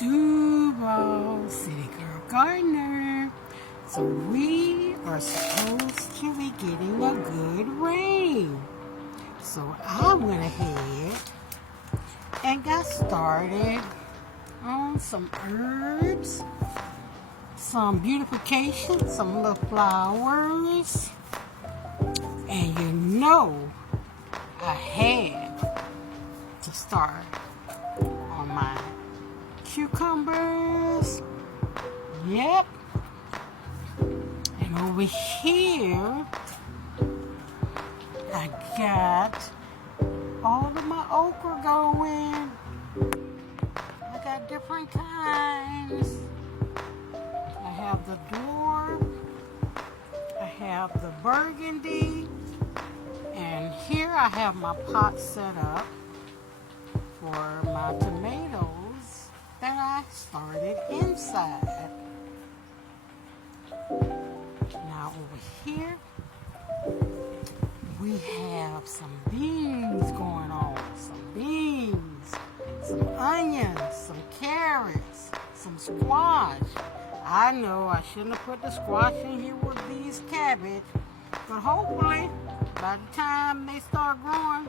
Duval City Girl Gardener. So we are supposed to be getting a good rain. So I went ahead and got started on some herbs, some beautification, some little flowers. And you know I had to start on my cucumbers. Yep. And over here, I got all of my okra going. I got different kinds. I have the dwarf. I have the burgundy. And here I have my pot set up for my tomatoes that I started inside. Now over here, we have some beans going on. Some beans, some onions, some carrots, some squash. I know I shouldn't have put the squash in here with these cabbage, but hopefully by the time they start growing,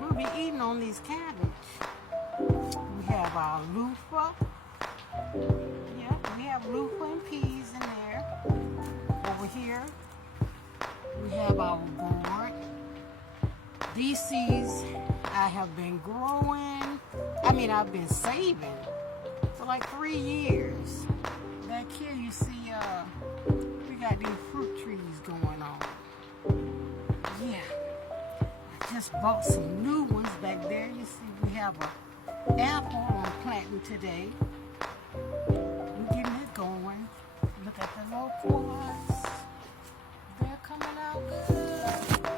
we'll be eating on these cabbage. We have our loofah. Yeah, we have loofah and peas in there. Over here, we have our gourd. These seeds I have been growing. I've been saving for like 3 years. Back here, you see, we got these fruit trees going on. Yeah, I just bought some new ones back there. You see, we have an apple I'm planting today. We're getting it going. Look at the loquats. They're coming out good.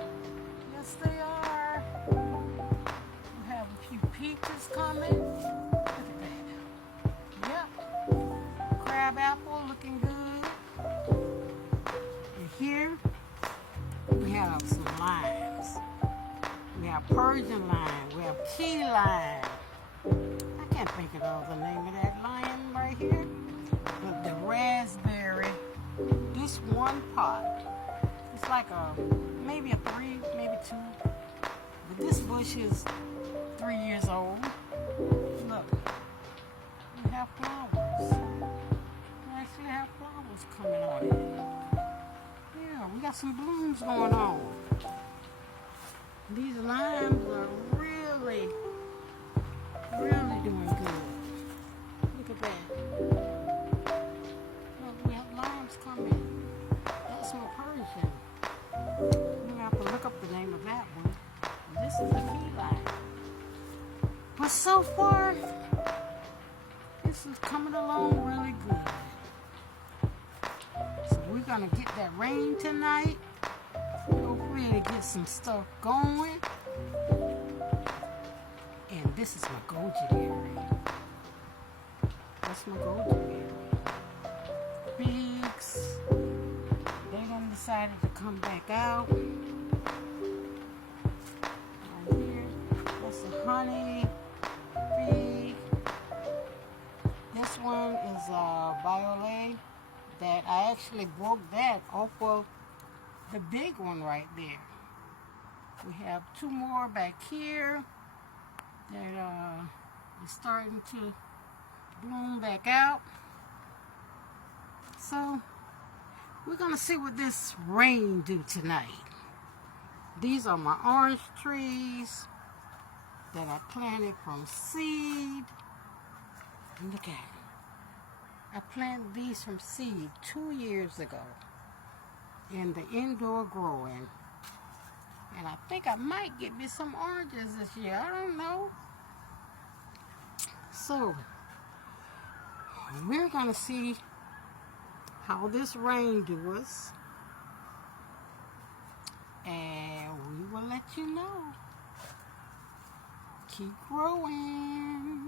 Yes, they are. We have a few peaches coming. Look at that. Yep. Crab apple looking good. And here we have some limes. We have Persian lime. We have key lime. I can't think of the name of that lime right here. But the raspberry, this one pot, it's like maybe a 3, maybe 2. But this bush is 3 years old. Look, we have flowers. We actually have flowers coming on it. Yeah, we got some blooms going on. These limes are really doing good. Look at that. Look, we have limes coming. That's my Persian. I'm gonna have to look up the name of that one. This is a key lime. But so far, this is coming along really good. So we're gonna get that rain tonight. Hopefully to get some stuff going. And this is my goji berry. That's my goji berry. Figs. They done decided to come back out. Right here. That's a honey fig. This one is a violet that I actually broke that off of the big one right there. We have 2 more back here that are starting to bloom back out. So we're gonna see what this rain do tonight. These are my orange trees that I planted from seed. Look at it. I planted these from seed 2 years ago in the indoor growing. And I think I might get me some oranges this year. I don't know. So, we're going to see how this rain do us. And we will let you know. Keep growing.